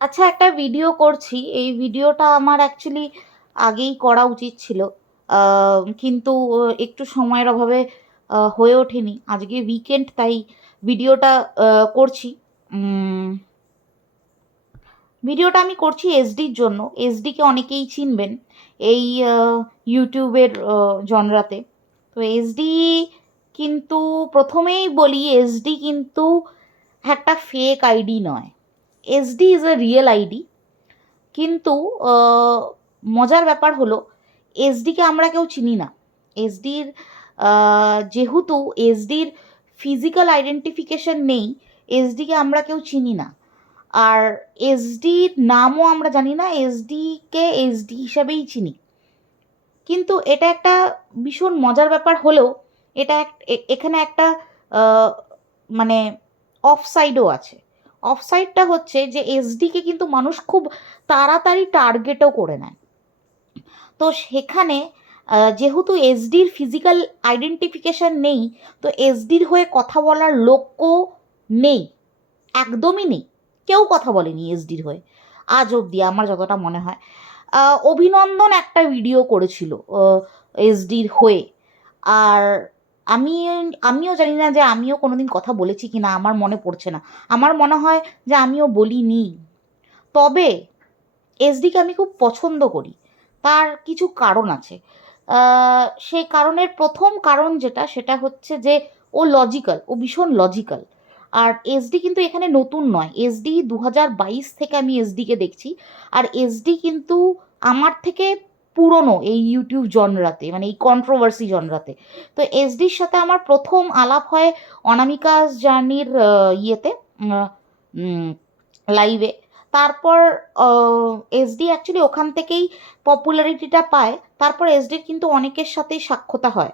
আচ্ছা, একটা ভিডিও করছি। এই ভিডিওটা আমার অ্যাকচুয়ালি আগেই করা উচিত ছিল। কিন্তু একটু সময়ের অভাবে হয়ে ওঠেনি। আজকে উইকেন্ড, তাই ভিডিওটা করছি। উম ভিডিওটা আমি করছি এসডির জন্য। এসডিকে অনেকেই চিনবেন এই ইউটিউবের জনরাতে। তো এসডি কিন্তু, প্রথমেই বলি, এসডি কিন্তু একটা ফেক আইডি নয়। SD is a real ID. কিন্তু মজার ব্যাপার হলো, এসডিকে আমরা কেউ চিনি না। এসডির যেহেতু এসডির ফিজিক্যাল আইডেন্টিফিকেশন নেই, এসডিকে আমরা কেউ চিনি না। আর এসডির নামও আমরা জানি না, এসডিকে এসডি হিসাবেই চিনি। কিন্তু এটা একটা ভীষণ মজার ব্যাপার হলেও, এটা এখানে একটা আহ, মানে অফ সাইডও আছে। অফ সাইডটা হচ্ছে যে এসডিকে কিন্তু মানুষ খুব তাড়াতাড়ি টার্গেটও করে নেয়। তো সেখানে যেহেতু এসডির ফিজিক্যাল আইডেন্টিফিকেশন নেই, তো এসডির হয়ে কথা বলার লোকও নেই, একদমই নেই। কেউ কথা বলেনি এসডির হয়ে আজ অবধি, আমার যতটা মনে হয়। অভিনন্দন একটা ভিডিও করেছিল এসডির হয়ে। আর আমি আমিও জানি না যে আমিও কোনোদিন কথা বলেছি কি না, আমার মনে পড়ছে না। আমার মনে হয় যে আমিও বলিনি। তবে এসডিকে আমি খুব পছন্দ করি, তার কিছু কারণ আছে। সেই কারণের প্রথম কারণ যেটা, সেটা হচ্ছে যে ও লজিক্যাল, ও ভীষণ লজিক্যাল। আর এসডি কিন্তু এখানে নতুন নয়, এসডি 2022 থেকে আমি এসডিকে দেখছি। আর এসডি কিন্তু আমার থেকে পুরনো এই ইউটিউব জনরাতে, মানে এই কন্ট্রোভার্সি জনরাতে। তো এসডির সাথে আমার প্রথম আলাপ হয় অনামিকাস জার্নির ইয়েতে, লাইভে। তারপর এসডি অ্যাকচুয়ালি ওখান থেকেই পপুলারিটিটা পায়। তারপর এসডির কিন্তু অনেকের সাথেই সাক্ষাৎ হয়।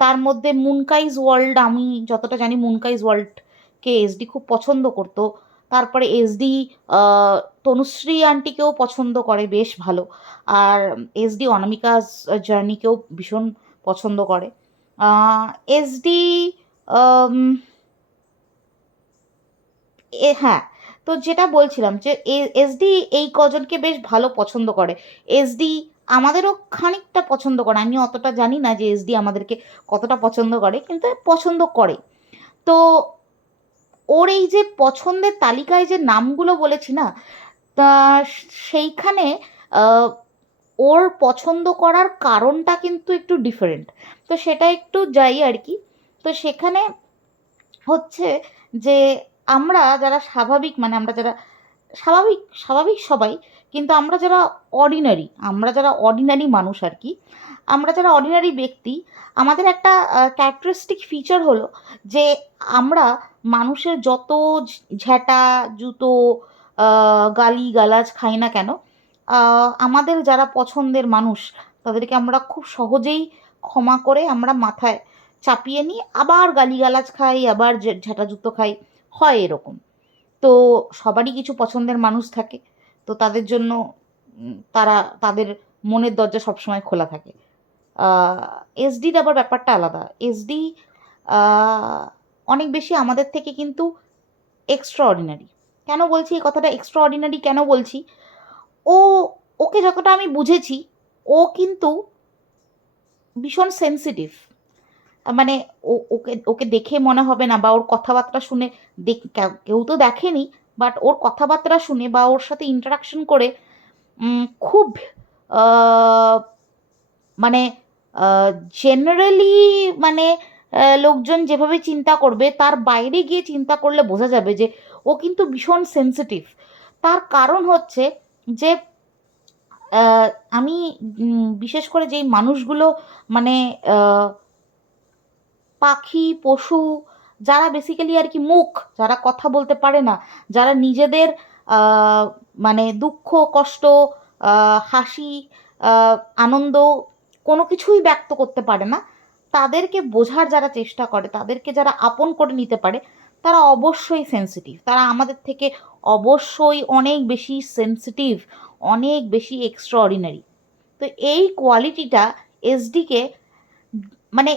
তার মধ্যে মুনকাইজ ওয়ার্ল্ড, আমি যতটা জানি মুনকাইজ ওয়ার্ল্ডকে এসডি খুব পছন্দ করতো। তারপরে এসডি তনুশ্রী আন্টিকেও পছন্দ করে বেশ ভালো। আর এসডি অনামিকাস জার্নিকেও ভীষণ পছন্দ করে। এসডি, হ্যাঁ, তো যেটা বলছিলাম যে এসডি এই কজনকে বেশ ভালো পছন্দ করে। এসডি আমাদেরও খানিকটা পছন্দ করে, আমি অতটা জানি না যে এসডি আমাদেরকে কতটা পছন্দ করে, কিন্তু পছন্দ করে। তো ওর এই যে পছন্দের তালিকায় যে নামগুলো বলেছি না, তা সেইখানে আহ, ওর পছন্দ করার কারণটা কিন্তু একটু ডিফারেন্ট। তো সেটা একটু যাই আর কি। তো সেখানে হচ্ছে যে আমরা যারা স্বাভাবিক, মানে আমরা যারা স্বাভাবিক স্বাভাবিক সবাই, কিন্তু আমরা যারা অর্ডিনারি মানুষ আর কি, আমরা যারা অর্ডিনারি ব্যক্তি, আমাদের একটা ক্যারেক্টারিস্টিক ফিচার হলো যে আমরা মানুষের যত ঝ্যাটা জুতো গালি গালাজ খাই না কেন, আমাদের যারা পছন্দের মানুষ, তাদেরকে আমরা খুব সহজেই ক্ষমা করে আমরা মাথায় চাপিয়ে নিই, আবার গালিগালাজ খাই, আবার ঝাঁটা জুতো খাই, হয় এরকম। তো সবারই কিছু পছন্দের মানুষ থাকে। তো তাদের জন্য তারা, তাদের মনের দরজা সবসময় খোলা থাকে। এসডির আবার ব্যাপারটা আলাদা। এসডি অনেক বেশি আমাদের থেকে কিন্তু এক্সট্রা অর্ডিনারি। কেন বলছি এই কথাটা, এক্সট্রা অর্ডিনারি কেন বলছি? ও, ওকে যতটা আমি বুঝেছি, ও কিন্তু ভীষণ সেন্সিটিভ। মানে ওকে ওকে দেখে মনে হবে না, বা ওর কথাবার্তা শুনে, কেউ তো দেখেনি, বাট ওর কথাবার্তা শুনে বা ওর সাথে ইন্টারাকশন করে খুব মানে জেনারেলি, মানে লোকজন যেভাবে চিন্তা করবে তার বাইরে গিয়ে চিন্তা করলে বোঝা যাবে যে ও কিন্তু ভীষণ সেন্সিটিভ। তার কারণ হচ্ছে যে আমি বিশেষ করে যেই মানুষগুলো, মানে পাখি পশু, যারা বেসিক্যালি আর কি মুখ, যারা কথা বলতে পারে না, যারা নিজেদের আহ, মানে দুঃখ কষ্ট, হাসি, আহ, আনন্দ কোনো কিছুই ব্যক্ত করতে পারে না, তাদেরকে বোঝার যারা চেষ্টা করে, তাদেরকে যারা আপন করে নিতে পারে, তারা অবশ্যই সেন্সিটিভ। তারা আমাদের থেকে অবশ্যই অনেক বেশি সেন্সিটিভ, অনেক বেশি এক্সট্রাঅর্ডিনারি। তো এই কোয়ালিটিটা এসডিকে মানে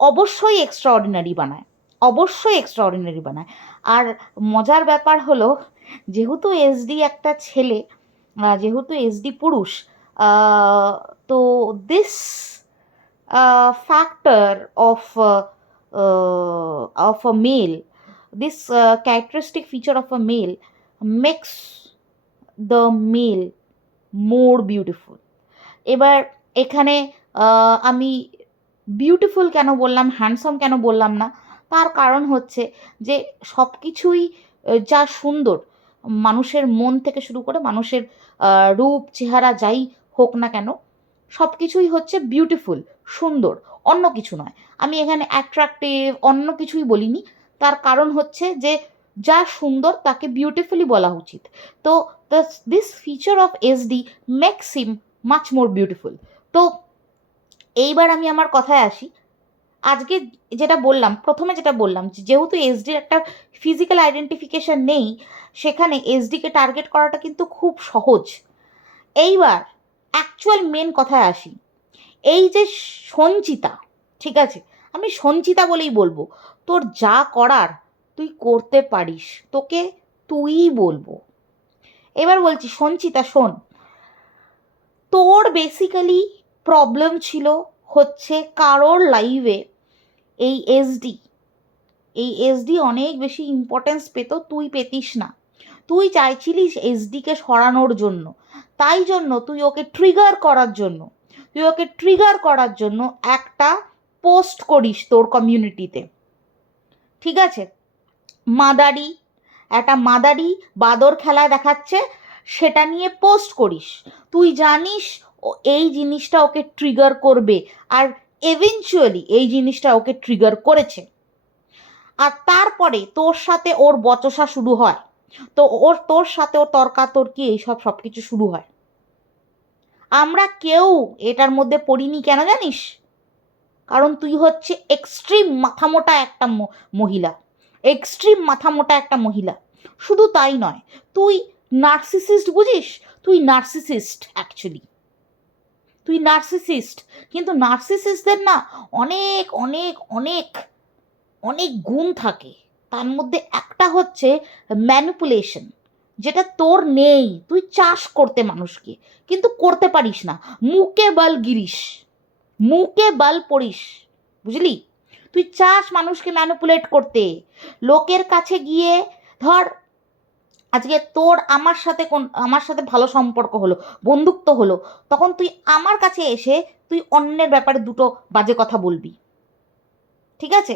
অবশ্যই এক্সট্রা অর্ডিনারি বানায়, অবশ্যই এক্সট্রা অর্ডিনারি বানায়। আর মজার ব্যাপার হলো, যেহেতু এসডি একটা ছেলে, যেহেতু এসডি পুরুষ, তো this factor of a male, this characteristic feature of a male makes the male more beautiful. এবার এখানে আমি বিউটিফুল কেন বললাম, হ্যান্ডসাম কেন বললাম না, তার কারণ হচ্ছে যে সব কিছুই যা সুন্দর, মানুষের মন থেকে শুরু করে মানুষের রূপ চেহারা যাই হোক না কেন, সব কিছুই হচ্ছে বিউটিফুল, সুন্দর, অন্য কিছু নয়। আমি এখানে অ্যাট্রাকটিভ অন্য কিছুই বলিনি, তার কারণ হচ্ছে যে যা সুন্দর তাকে বিউটিফুলি বলা উচিত। তো this feature of SD makes him much more beautiful. তো এইবার আমি আমার কথায় আসি। আজকে যেটা বললাম, প্রথমে যেটা বললাম, যেহেতু এসডির একটা ফিজিক্যাল আইডেন্টিফিকেশন নেই, সেখানে এসডিকে টার্গেট করাটা কিন্তু খুব সহজ। এইবার অ্যাকচুয়াল মেন কথায় আসি। এই যে সঞ্চিতা, ঠিক আছে, আমি সঞ্চিতা বলেই বলবো, তোর যা করার তুই করতে পারিস, তোকে তুইই বলবো। এবার বলছি সঞ্চিতা, শোন, তোর বেসিক্যালি প্রবলেম ছিল হচ্ছে কারোর লাইভে এই এসডি অনেক বেশি ইম্পর্টেন্স পেত, তুই পেতিস না। তুই চাইছিলিস এসডিকে সরানোর জন্য, তাই জন্য তুই ওকে ট্রিগার করার জন্য একটা পোস্ট করিস তোর কমিউনিটিতে, ঠিক আছে? একটা মাদারি বাদর খেলা দেখাচ্ছে, সেটা নিয়ে পোস্ট করিস। তুই জানিস এই জিনিসটা ওকে ট্রিগার করবে, আর এভেনচুয়ালি এই জিনিসটা ওকে ট্রিগার করেছে। আর তারপরে তোর সাথে ওর বচসা শুরু হয়, তো তোর সাথে ওর তর্কাতর্কি এইসব সব কিছু শুরু হয়। আমরা কেউ এটার মধ্যে পড়িনি, কেন জানিস? কারণ তুই হচ্ছে এক্সট্রিম মাথামোটা একটা মহিলা। শুধু তাই নয়, তুই নার্সিসিস্ট, বুঝিস? তুই নার্সিসিস্ট, কিন্তু নার্সিসিস্টদের না অনেক অনেক অনেক অনেক গুণ থাকে। তার মধ্যে একটা হচ্ছে ম্যানিপুলেশন, যেটা তোর নেই। তুই চাষ করতে মানুষকে, কিন্তু করতে পারিস না। মুখে বল পড়িস, বুঝলি? তুই চাস মানুষকে ম্যানিপুলেট করতে, লোকের কাছে গিয়ে। ধর আজকে তোর আমার সাথে ভালো সম্পর্ক হলো, বন্ধুত্ব হলো, তখন তুই আমার কাছে এসে তুই অন্যের ব্যাপারে দুটো বাজে কথা বলবি, ঠিক আছে?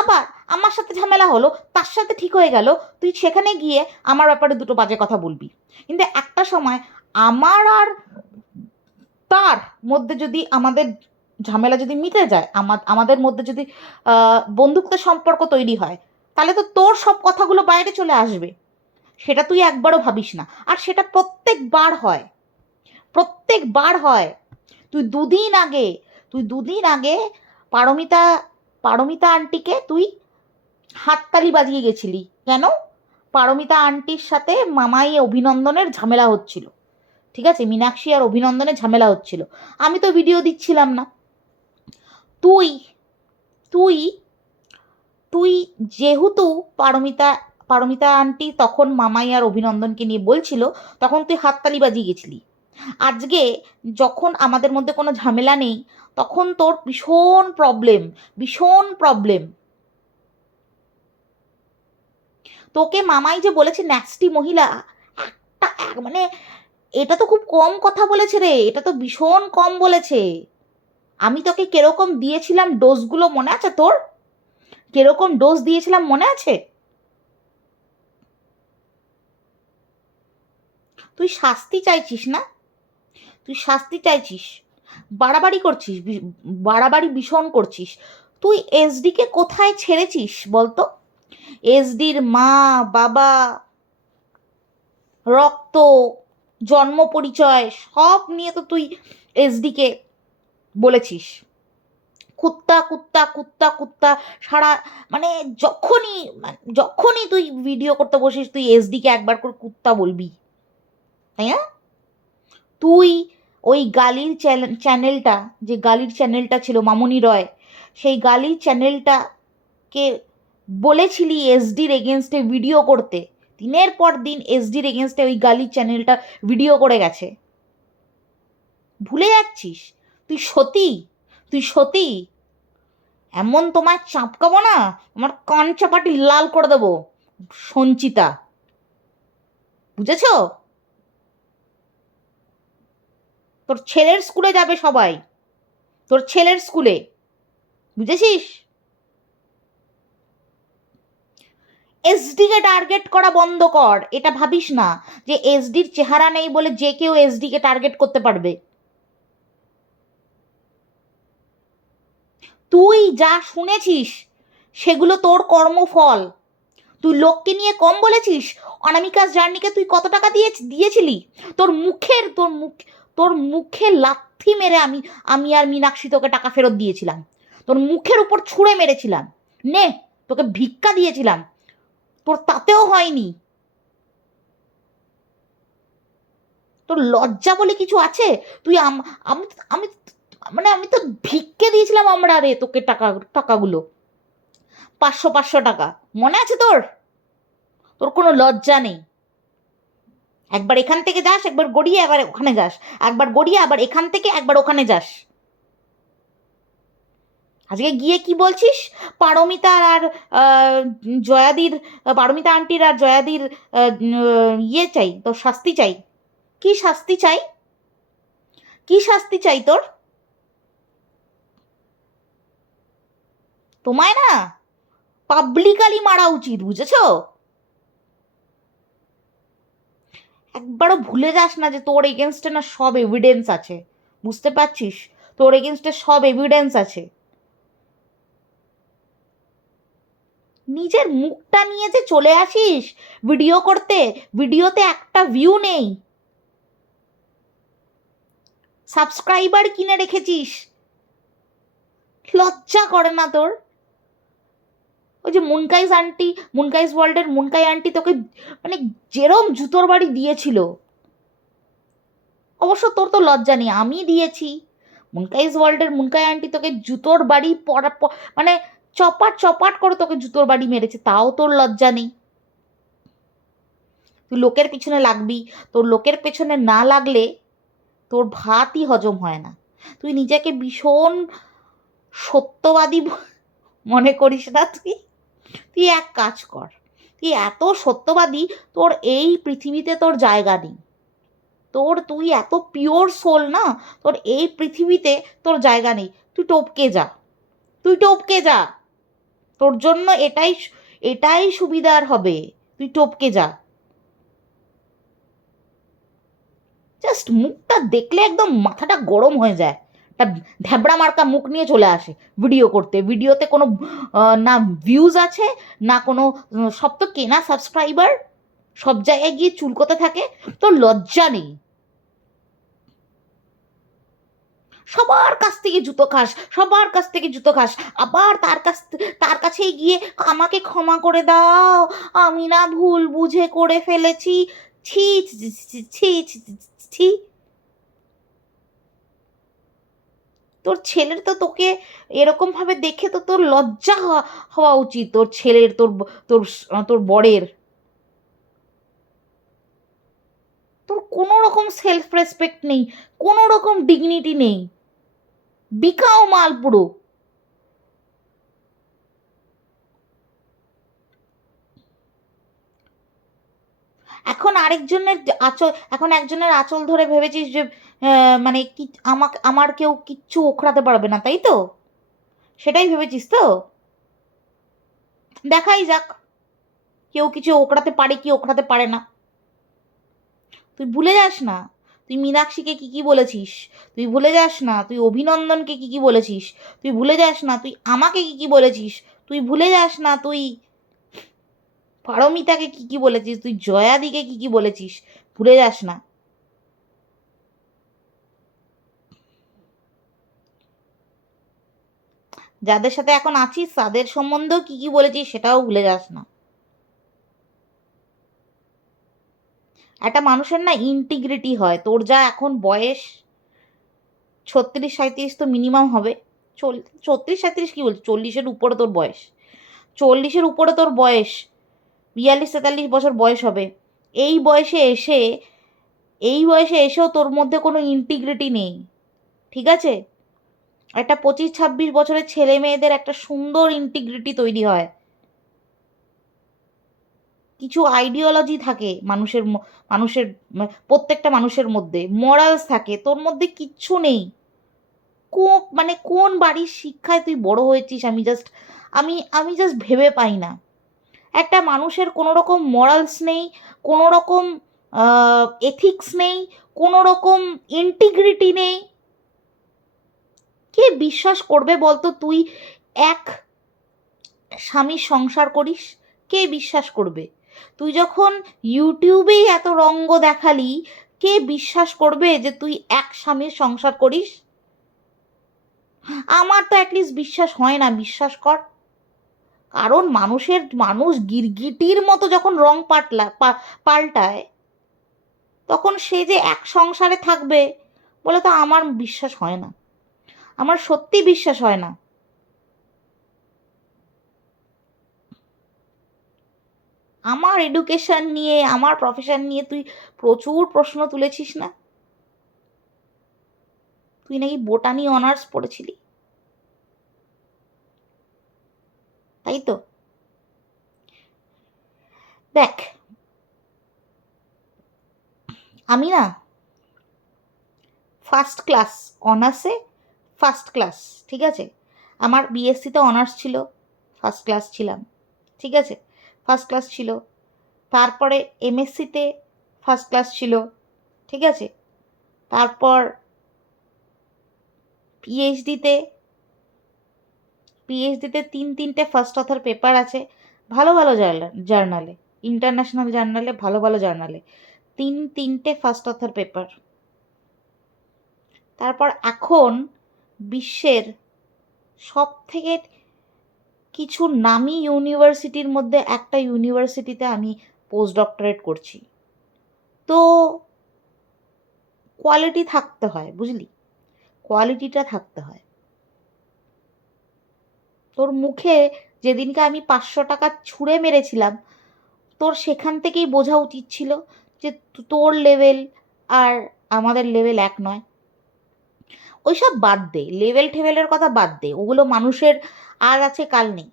আবার আমার সাথে ঝামেলা হলো, তার সাথে ঠিক হয়ে গেল, তুই সেখানে গিয়ে আমার ব্যাপারে দুটো বাজে কথা বলবি। কিন্তু একটা সময় আমার আর তার মধ্যে যদি আমাদের ঝামেলা যদি মিটে যায়, আমাদের মধ্যে যদি বন্ধুত্বের সম্পর্ক তৈরি হয়, তাহলে তো তোর সব কথাগুলো বাইরে চলে আসবে। সেটা তুই একবারও ভাবিস না, আর সেটা প্রত্যেকবার হয়। তুই দুদিন আগে পারমিতা আন্টিকে তুই হাততালি বাজিয়ে গেছিলি। কেন? পারমিতা আন্টির সাথে মামাই অভিনন্দনের ঝামেলা হচ্ছিল, ঠিক আছে? মীনাক্ষী আর অভিনন্দনের ঝামেলা হচ্ছিল, আমি তো ভিডিও দিচ্ছিলাম না। তুই তুই তুই যেহেতু পারমিতা আন্টি তখন মামাই আর অভিনন্দনকে নিয়ে বলছিল, তখন তুই হাততালি বাজিয়ে গেছিলি। আজকে যখন আমাদের মধ্যে কোনো ঝামেলা নেই, তখন তোর ভীষণ প্রবলেম। তোকে মামাই যে বলেছে ন্যাস্টি মহিলা, মানে এটা তো খুব কম কথা বলেছে রে, এটা তো ভীষণ কম বলেছে। আমি তোকে কিরকম দিয়েছিলাম ডোজগুলো মনে আছে তোর? কিরকম ডোজ দিয়েছিলাম মনে আছে? তুই শাস্তি চাইছিস না? বাড়াবাড়ি ভীষণ করছিস। তুই এসডিকে কোথায় ছেড়েছিস বলতো? এসডির মা বাবা, রক্ত, জন্ম পরিচয় সব নিয়ে তো তুই এসডিকে বলেছিস কুত্তা কুত্তা কুত্তা কুত্তা সারা। মানে যখনই তুই ভিডিও করতে বসিস, তুই এসডিকে একবার করে কুত্তা বলবি, তাই না? তুই ওই গালির চ্যানেলটা ছিল মামনি রয়, সেই গালির চ্যানেলটাকে বলেছিলি এসডির এগেনস্টে ভিডিও করতে, দিনের পর দিন এসডির এগেনস্টে ওই গালি চ্যানেলটা ভিডিও করে গেছে। ভুলে যাচ্ছিস? তুই সতী, তুই সতী। এমন তোমায় চাপকাবো না, আমার কান চাপাটি লাল করে দেবো। সঞ্চিতা, বুঝেছ? তোর ছেলের স্কুলে যাবে সবাই, তোর ছেলের স্কুলে, বুঝেছিস? এসডিকে টার্গেট করা বন্ধ কর। এটা ভাবিস না যে এসডির চেহারা নেই বলে যে কেউ এসডিকে টার্গেট করতে পারবে। তুই যা শুনেছিস সেগুলো তোর কর্মফল। তুই লোককে নিয়ে কম বলেছিস। অনামিকাস জার্নিকে তুই কত টাকা দিয়েছিলি? তোর মুখে লাথি মেরে আমি আর মীনাক্ষী তোকে টাকা ফেরত দিয়েছিলাম। তোর মুখের উপর ছুঁড়ে মেরেছিলাম। নে, তোকে ভিক্ষা দিয়েছিলাম, তোর তাতেও হয়নি। তোর লজ্জা বলে কিছু আছে? তুই আমি আমি মানে আমি তো ভিক্ষে দিয়েছিলাম আমরা রে তোকে টাকাগুলো, 500 টাকা, মনে আছে তোর? তোর কোনো লজ্জা নেই। একবার এখান থেকে যাস, একবার গড়িয়ে একবার ওখানে যাস, একবার গড়িয়ে আবার এখান থেকে একবার ওখানে যাস। আজকে গিয়ে কি বলছিস? পারমিতার আর জয়াদির, পারমিতা আন্টির আর জয়াদির ইয়ে চাই, তোর শাস্তি চাই। কি শাস্তি চাই? কি শাস্তি চাই তোর? তোমায় না পাবলিকালি মারা উচিত, বুঝেছ? একবারও ভুলে যাস না যে তোর এগেনস্টে না সব এভিডেন্স আছে। বুঝতে পারছিস? তোর এগেনস্টে সব এভিডেন্স আছে। নিজের মুখটা নিয়ে যে চলে আসিস ভিডিও করতে, ভিডিওতে একটা ভিউ নেই। সাবস্ক্রাইবার কিনে রেখেছিস, লজ্জা করে না তোর? ওই যে মুনকাইস ওয়ার্ল্ডের মুনকাই আন্টি তোকে মানে যেরম জুতোর বাড়ি দিয়েছিল, অবশ্য তোর তো লজ্জা নেই, আমি দিয়েছি। মুনকাইস ওয়ার্ল্ডের মুনকাই আন্টি তোকে জুতোর বাড়ি মানে চপাট চপাট করে তোকে জুতোর বাড়ি মেরেছে, তাও তোর লজ্জা নেই। তুই লোকের পিছনে লাগবি, তোর লোকের পেছনে না লাগলে তোর ভাতই হজম হয় না। তুই নিজেকে ভীষণ সত্যবাদী মনে করিস না। তুই তুই এক কাজ কর, তুই এত সত্যবাদী, তোর এই পৃথিবীতে তোর জায়গা নেই। তুই এত পিওর সোল না, তোর এই পৃথিবীতে তোর জায়গা নেই। তুই টপকে যা, তুই টপকে যা। তোর জন্য এটাই সুবিধার হবে। তুই টপকে যা। জাস্ট মুখটা দেখলে একদম মাথাটা গরম হয়ে যায়। একটা ঢ্যাবড়া মার্কা মুখ নিয়ে চলে আসে ভিডিও করতে। ভিডিওতে কোনো না ভিউজ আছে, না কোনো, সব তো কেনা সাবস্ক্রাইবার, সব জায়গায় গিয়ে চুলকোতে থাকে। তোর লজ্জা নেই। সবার কাছ থেকে জুতো খাস, সবার কাছ থেকে জুতো খাস, আবার তার কাছেই গিয়ে আমাকে ক্ষমা করে দাও, আমি না ভুল বুঝে করে ফেলেছি। ছি ছি ছি ছি ছি ছি। তোর ছেলের তো তোকে এরকম ভাবে দেখে তো তোর লজ্জা হওয়া উচিত। তোর ছেলের, তোর তোর বরের। তোর কোনো রকম সেলফ রেসপেক্ট নেই, কোনো রকম ডিগনিটি নেই। বিকাও মাল পুরো। এখন একজনের আঁচল ধরে ভেবেছিস যে মানে কি আমার কেউ কিচ্ছু ওখড়াতে পারবে না, তাই তো? সেটাই ভেবেছিস তো? দেখাই যাক কেউ কিছু ওকড়াতে পারে কি ওকড়াতে পারে না। তুই ভুলে যাস না তুই মীনাক্ষীকে কি কি বলেছিস। তুই ভুলে যাস না তুই অভিনন্দনকে কি কি বলেছিস। তুই ভুলে যাস না তুই আমাকে কি কি বলেছিস। তুই ভুলে যাস না তুই পারমিতাকে কি কি বলেছিস। তুই জয়াদিকে কি কি বলেছিস, ভুলে যাস না। যাদের সাথে এখন আছিস তাদের সম্বন্ধেও কি কি বলেছিস সেটাও ভুলে যাস না। একটা মানুষের না ইন্টিগ্রিটি হয়। তোর যা এখন বয়স, 36-37 তো মিনিমাম হবে। 36-37 কি বলছি, 40-এর উপরে তোর বয়স। 40-এর উপরে তোর বয়স। 42-43 বছর বয়স হবে। এই বয়সে এসে এই বয়সে এসেও তোর মধ্যে কোনো ইন্টিগ্রিটি নেই, ঠিক আছে? একটা 25-26 বছরের ছেলে মেয়েদের একটা সুন্দর ইন্টিগ্রিটি তৈরি হয়, কিছু আইডিওলজি থাকে মানুষের প্রত্যেকটা মানুষের মধ্যে মরালস থাকে, তোর মধ্যে কিচ্ছু নেই। মানে কোন বাড়ির শিক্ষায় তুই বড় হয়েছিস? আমি জাস্ট ভেবে পাই না। একটা মানুষের কোনো রকম মরালস নেই, কোনো রকম এথিক্স নেই, কোনো রকম ইন্টিগ্রিটি নেই। কে বিশ্বাস করবে বলতো তুই এক স্বামীর সংসার করিস? কে বিশ্বাস করবে? তুই যখন ইউটিউবেই এত রঙ্গ দেখালি, কে বিশ্বাস করবে যে তুই এক স্বামীর সংসার করিস? আমার তো অ্যাটলিস্ট বিশ্বাস হয় না, বিশ্বাস কর। কারণ মানুষ গিরগিটির মতো যখন রং পাল্টায়, তখন সে যে এক সংসারে থাকবে বলে তো আমার বিশ্বাস হয় না, আমার সত্যি বিশ্বাস হয় না। আমার এডুকেশন নিয়ে, আমার প্রফেশন নিয়ে তুই প্রচুর প্রশ্ন তুলেছিস না? তুই নাকি বোটানি অনার্স পড়েছিলি, তাই তো? দেখ, আমি না ফার্স্ট ক্লাস অনার্সে, ফার্স্ট ক্লাস, ঠিক আছে? আমার বিএসসিতে অনার্স ছিল, ফার্স্ট ক্লাস ছিলাম, ঠিক আছে? ফার্স্ট ক্লাস ছিল। তারপরে এমএসসিতে ফার্স্ট ক্লাস ছিল, ঠিক আছে? তারপর পিএইচডিতে পিএইচডিতে 3-3টে ফার্স্ট অথার পেপার আছে, ভালো ভালো জার্নালে, ইন্টারন্যাশনাল জার্নালে, ভালো ভালো জার্নালে 3-3টে ফার্স্ট অথার পেপার। তারপর এখন বিশ্বের সব থেকে কিছু নামি ইউনিভার্সিটির মধ্যে একটা ইউনিভার্সিটিতে আমি পোস্ট ডক্টরেট করছি। তো কোয়ালিটি থাকতে হয়, বুঝলি? কোয়ালিটিটা থাকতে হয়। তোর মুখে যেদিনকে আমি 500 টাকা ছুঁড়ে মেরেছিলাম, তোর সেখান থেকেই বোঝা উচিত ছিল যে তোর লেভেল আর আমাদের লেভেল এক নয়। ওইসব বাদ দে, লেভেল ঠেভেলের কথা বাদ দে, ওগুলো মানুষের আজ আছে কাল নেই।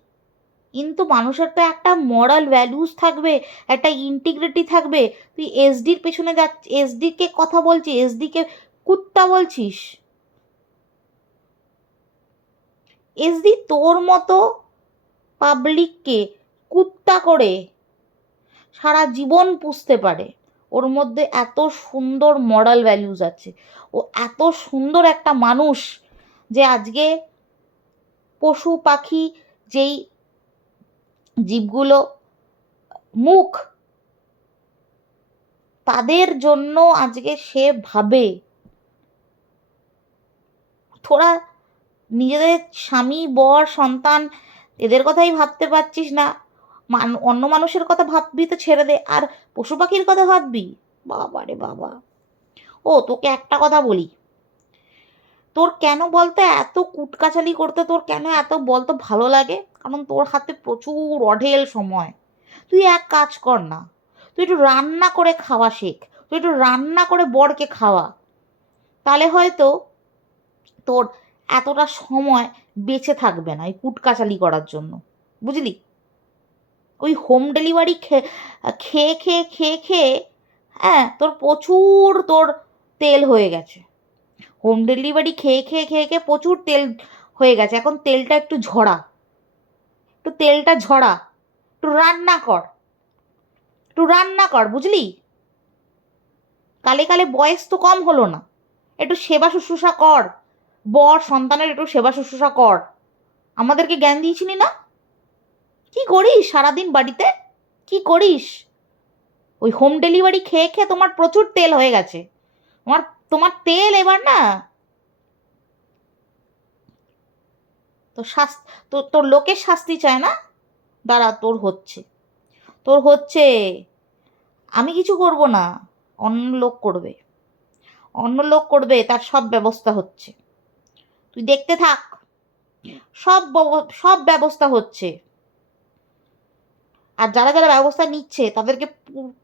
কিন্তু মানুষের তো একটা মরাল ভ্যালুস থাকবে, একটা ইন্টিগ্রিটি থাকবে। তুই এসডির পেছনে এসডিকে কথা বলছিস, এসডিকে কুত্তা বলছিস। এসডি তোর মতো পাবলিককে কুত্তা করে সারা জীবন পুষতে পারে। ওর মধ্যে এত সুন্দর মরাল ভ্যালুস আছে, ও এত সুন্দর একটা মানুষ যে আজকে পশু পাখি যেই জীবগুলো মুখ, তাদের জন্য আজকে সে ভাবে। তোরা নিজেদের স্বামী, বর, সন্তান এদের কথাই ভাবতে পারছিস না, অন্য মানুষের কথা ভাববি তো ছেড়ে দে, আর পশু পাখির কথা ভাববি? বাবা রে বাবা। ও তোকে একটা কথা বলি, তোর কেন বলতো এত কুটকাচালি করতে, তোর কেন এত বলতো ভালো লাগে? কারণ তোর হাতে প্রচুর অঢেল সময়। তুই এক কাজ কর না, তুই একটু রান্না করে খাওয়া শেখ, তুই একটু রান্না করে বরকে খাওয়া, তাহলে হয়তো তোর এতটা সময় বেঁচে থাকবে না এই কুটকাচালি করার জন্য, বুঝলি? ওই হোম ডেলিভারি খেয়ে খেয়ে খেয়ে খেয়ে, হ্যাঁ, তোর প্রচুর তেল হয়ে গেছে। হোম ডেলিভারি খেয়ে খেয়ে খেয়ে খেয়ে প্রচুর তেল হয়ে গেছে। এখন তেলটা একটু ঝরা, একটু তেলটা ঝরা, একটু রান্না কর, একটু রান্না কর, বুঝলি? কালে কালে বয়স তো কম হলো না, একটু সেবা শুশ্রূষা কর, বর সন্তানের একটু সেবা শুশ্রূষা কর। আমাদেরকে জ্ঞান দিয়েছিলি না? কি করিস সারাদিন বাড়িতে? কি করিস? ওই হোম ডেলিভারি খেয়ে খেয়ে তোমার প্রচুর তেল হয়ে গেছে। তোমার তোমার তেল এবার না, তো তোর লোকের শাস্তি চায় না? দাঁড়া, তোর হচ্ছে। আমি কিছু করব না, অন্য লোক করবে, অন্য লোক করবে, তার সব ব্যবস্থা হচ্ছে। তুই দেখতে থাক, সব সব ব্যবস্থা হচ্ছে। আর যারা যারা ব্যবস্থা নিচ্ছে তাদেরকে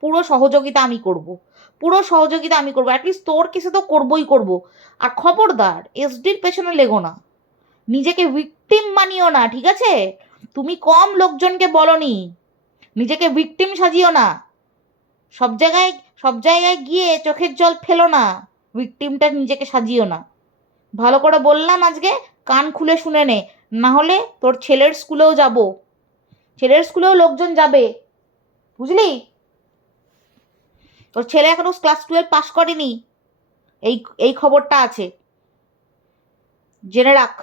পুরো সহযোগিতা আমি করব, পুরো সহযোগিতা আমি করবো, অ্যাটলিস্ট তোর কেসে তো করবই করব। আর খবরদার এসডির পেছনে লেগো না, নিজেকে ভিকটিম মানিও না, ঠিক আছে? তুমি কম লোকজনকে বলনি, নিজেকে ভিকটিম সাজিও না, সব জায়গায় সব জায়গায় গিয়ে চোখের জল ফেলো না, ভিকটিমটা নিজেকে সাজিও না। ভালো করে বললাম আজকে, কান খুলে শুনে নে, না হলে তোর ছেলের স্কুলেও যাব, ছেলের স্কুলেও লোকজন যাবে, বুঝলি? তোর ছেলে এখনো ক্লাস 12 পাস করেনি, এই এই খবরটা আছে, জেনে রাখ।